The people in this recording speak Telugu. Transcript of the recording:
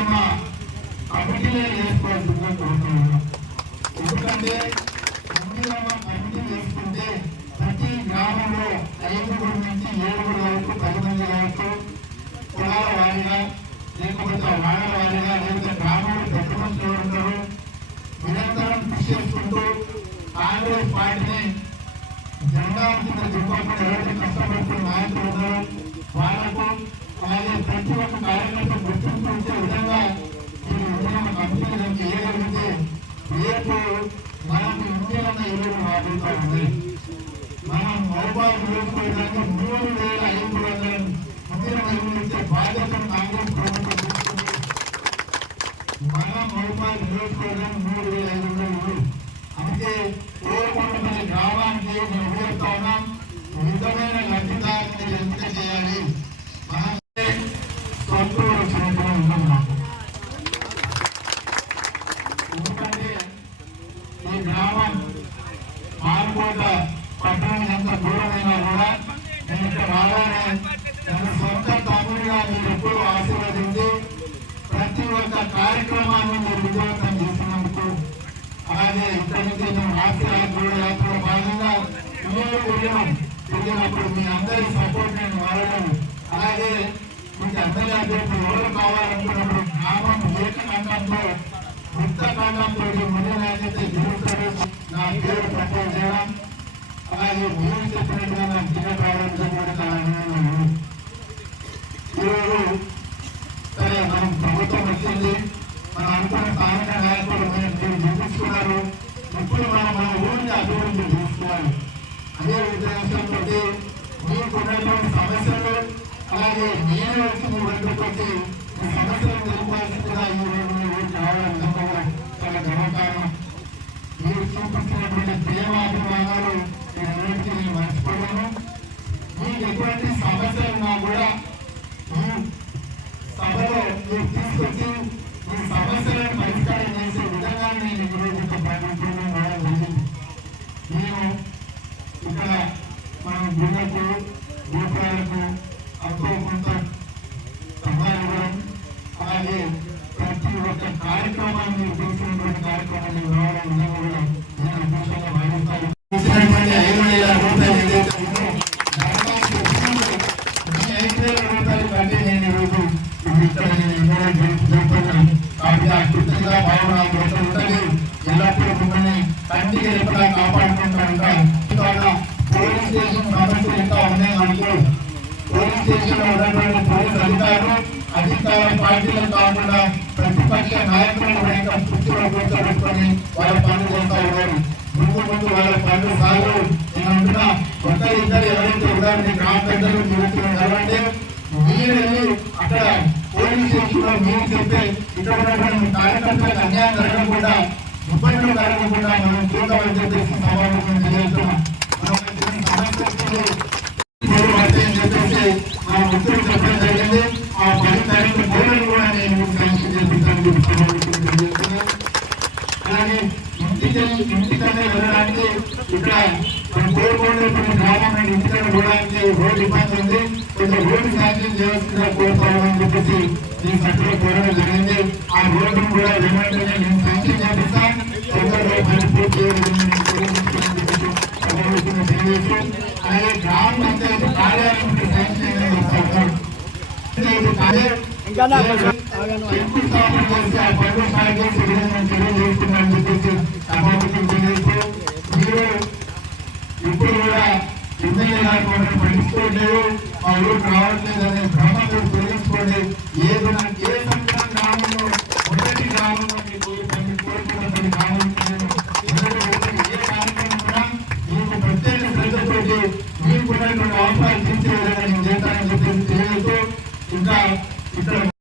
ఇందిరమ్మ కమిటీలే వేసుకోవాల్సిందిగా కోరుతున్నాను. ఎందుకంటే ఇందిరమ్మ కమిటీ వేసుకుంటే ప్రతి గ్రామంలో ఐదుగురు నుంచి ఏడుగురు వరకు పది మంది వరకు కులాల వారిగా లేకపోతే వాడల వారిగా లేకపోతే గ్రామంలో పెద్ద మనుషులు ఉంటారు నిరంతరం కృషి చేసుకుంటూ కాంగ్రెస్ పార్టీని జెండా కింద దింపకుండా ఎవరైతే కష్టపడుతున్న నాయకులు ఉన్నారో వాళ్ళకు అలాగే ప్రతి ఒక్క కార్యకర్త గుర్తింపు ఇచ్చే విధంగా మీరు ఇండియన్ కంపెనీలను చేయగలిగితే రేపు మనకు ఇండియన్ ఇల్లు రాబోతా ఉంది మనం మొబైల్ నియోజకవర్గానికి మూడు వేల ఐదు వందల ఇండియన్ ఇల్లు ఇచ్చే బాధ్యతను కాంగ్రెస్ ప్రభుత్వం తీసుకుంది మన మొబైల్ నియోజకవర్గం మూడు వేల ఐదు వందల ఇల్లు అందుకే కోరుకుంటున్న గ్రామానికి మేము ఊరుస్తా ఉన్నాం నిజమైన తన సొంత తమ్ముడిగా మీరు ఎప్పుడు ఆశీర్వదించి ప్రతి ఒక్క కార్యక్రమాన్ని మీరు విజయవంతం చేసినందుకు అలాగే ఇక్కడి నుంచి మేము రాష్ట్ర యాత్రలో భాగంగా ఇల్లు వెళ్ళాం తిరిగినప్పుడు మీ అందరి సపోర్ట్ నేను వాడలేను అలాగే మీకు అందరి అభ్యర్థులు ఎవరు కావాలనుకున్నప్పుడు గ్రామం ఏకకాండంతో వృత్తకాండంతో కాండంతో జరుగుతాడు నా పేరు ప్రపోజ్ చేయడం అలాగే మీరు చెప్పినట్టుగా నాకు చిన్న రావడం కూడా చాలా ఆనందంగా ఉంది. ఈరోజు సరే మనం ప్రభుత్వం వచ్చింది మనం అనుకున్న స్థానిక నాయకులు మీరు చూపించుకున్నారు ఇప్పుడు మనం మన ఊరిని అభివృద్ధి చేసుకోవాలి అదే ఉద్దేశంతో మీకు ఉన్నటువంటి సమస్యలు అలాగే నేను వచ్చి మీ వద్దకు ఈ సమస్యలు తెలుపాల్సిందిగా ఈ రోజు మీ ఊరికి రావడం నిజంగా చాలా గర్వకారణం. మీరు చూపించినటువంటి ప్రేమ అభిమానాలు నేను ఎవరికి నేను మర్చిపోలేను. మీకు ఎటువంటి సమస్యలు ఉన్నా కూడా సభలో మీరు తీసుకొచ్చి ఈ సమస్యలను పరిష్కారం చేసే విధంగా నేను ఈరోజు ఒక కార్యక్రమం రావడం జరిగింది నేను ఇక్కడ మన గుళ్ళకు గోపురాలకు ఎంతో కొంత సహాయం ఇవ్వడం అలాగే కార్యక్రమాన్ని చేసినటువంటి కార్యక్రమాన్ని రావడం కూడా నేను అదృష్టంగా భావిస్తాను ఇచ్చినటువంటి ఐదు వేల రూపాయలు ఏదైతే ఉందో ఈ ఐదు వేల రూపాయలు కంటే నేను ఈరోజు ఇక్కడ నేను ఎన్నో జరుపుతున్నాను కాబట్టి ఆ కృతజ్ఞత భావన ఉంటుంది ఎల్లప్పుడూ మిమ్మల్ని కంటికి పోలీస్ స్టేషన్ ఉన్నాయి అనుకో పోలీస్ స్టేషన్లో ఉన్నటువంటి పోలీస్ అధికారులు అధికార పార్టీలు కాకుండా ప్రతిపక్ష నాయకులను కూడా ఇంకా కూర్చోబెట్టుకొని వాళ్ళ పనులు చేస్తా ఉన్నారు ముందు ముందు వాళ్ళ పనులు సాగు నేను అంటున్నా ఒకరి ఇద్దరు ఎవరైతే ఉదాహరణ గ్రామ పెద్దలు చూస్తున్నారు కాబట్టి మీరు వెళ్ళి అక్కడ పోలీస్ స్టేషన్లో మీరు చెప్తే ఇక్కడ ఉన్నటువంటి కార్యకర్తలకు అన్యాయం జరగకుండా ఇబ్బందులు జరగకుండా మనం చూడమని చెప్పేసి సమావేశం చేస్తున్నాం మనం ఇటువంటి సమస్యలు ఇంటికి ఇంటికనే వెళ్ళడానికి ఇక్కడ మనం కోరుకునేటువంటి గ్రామం పోవడానికి రోడ్డు ఇబ్బంది ఉంది కొంచెం రోడ్డు శాంక్షన్ చేయాల్సిందిగా చెప్పేసి ఈ సభలో కోరడం జరిగింది ఆ రోడ్డును కూడా నేను శాంక్షన్ చేపిస్తాను పని పూర్తి తెలియజేస్తూ అలాగే గ్రామ పంచాయతీ కార్యాలయం ఇప్పుడు కూడా ఎమ్మెల్యే గారు మనల్ని మా ఊరికి రావట్లేదు అనే భ్రమను తొలగించుకోండి ఏది ఏ గ్రామంలో మొదటి గ్రామంలో మీకు